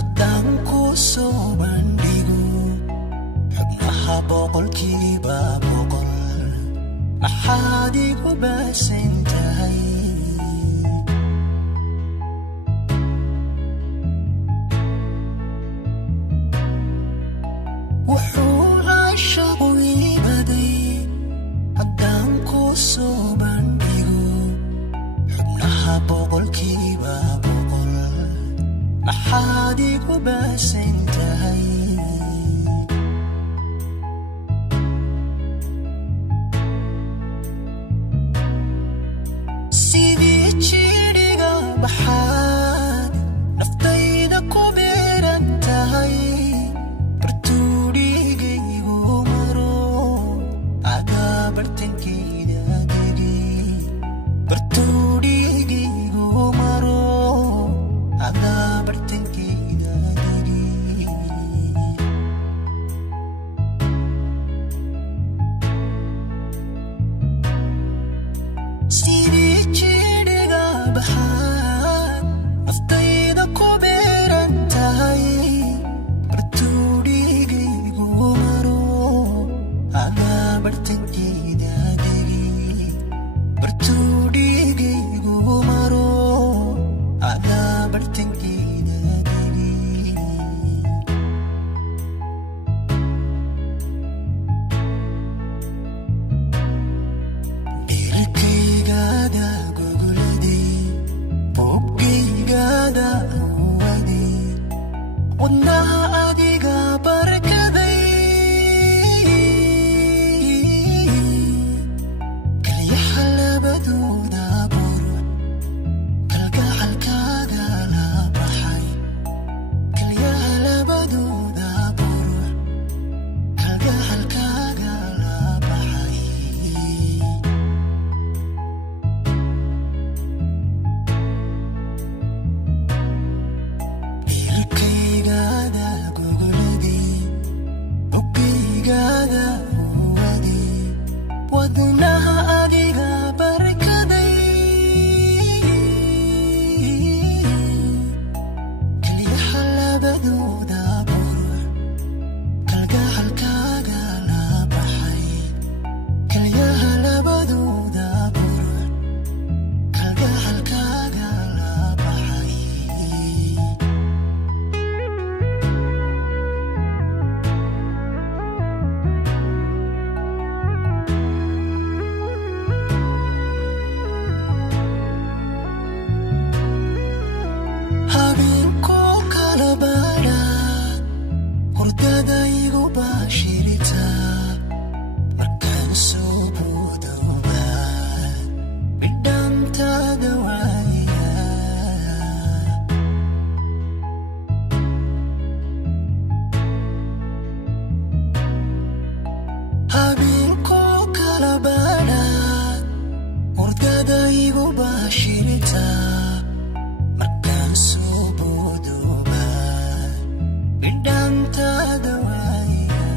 haddaan ku soo bandhigo xubnaha boqolkiiba boqol maxaad igu baasan tahay wuxuu caashaqu iibaday haddaan ku soo bandhigo xubnaha boqolkiiba boqol maxaad igu baasan tahay sidii jidhiga baxaad naftayda ku beeran tahay bartuudhigaygu maro adaa bartankeeda degi bartuudhigaygu maro adaa bartankeeda degi sidii jidhiga baxaad naftayda ku beeran tahay bartuudhigaygu maro adaa bartankeeda degi bartuudhigaygu maro adaa bartankeeda degi dherkaygaada gogoladay boggaygaada waday wadnaha adiga barkaday kalyaha labadooda burux kalgacalkaaga la baxay kalyaha labadooda burux kalgacalkaaga la baxay dherkaygaada gogoladay boggaygaada waday wadnaha adiga barkaday kalyaha labadooda burux kalgacalkaaga la baxay kalyaha labadooda burux kalgacalkaaga la baxay habeenkoo kala baadhaad hurdada igu baashirita markaan soo boodowbaad bidhaantaada waaya habeenkoo kala baadhaad hurdada igu baashirita markaan soo boodowbaad bidhaantaada waaya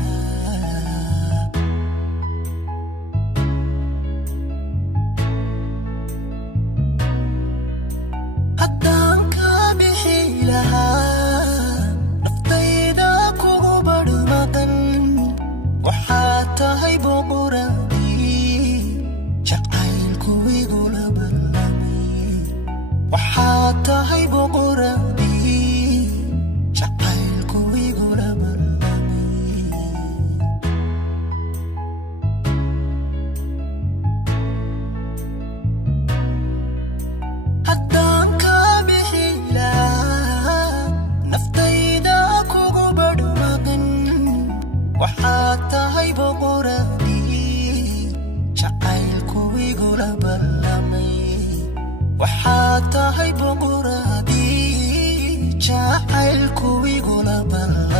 haddaan ka bixi lahaa naftayda kugu badhmaqan waxaad tahay boqoradii jacaylku igula ballamay waxaad tahay boqoradii jacaylku igula ballamay haddaan ka bixi lahaa naftayda kugu badhmaqan waxaad tahay boqoradii jacaylku igula ballamay waxaad tahay boqoradii jacaylku igula ballamay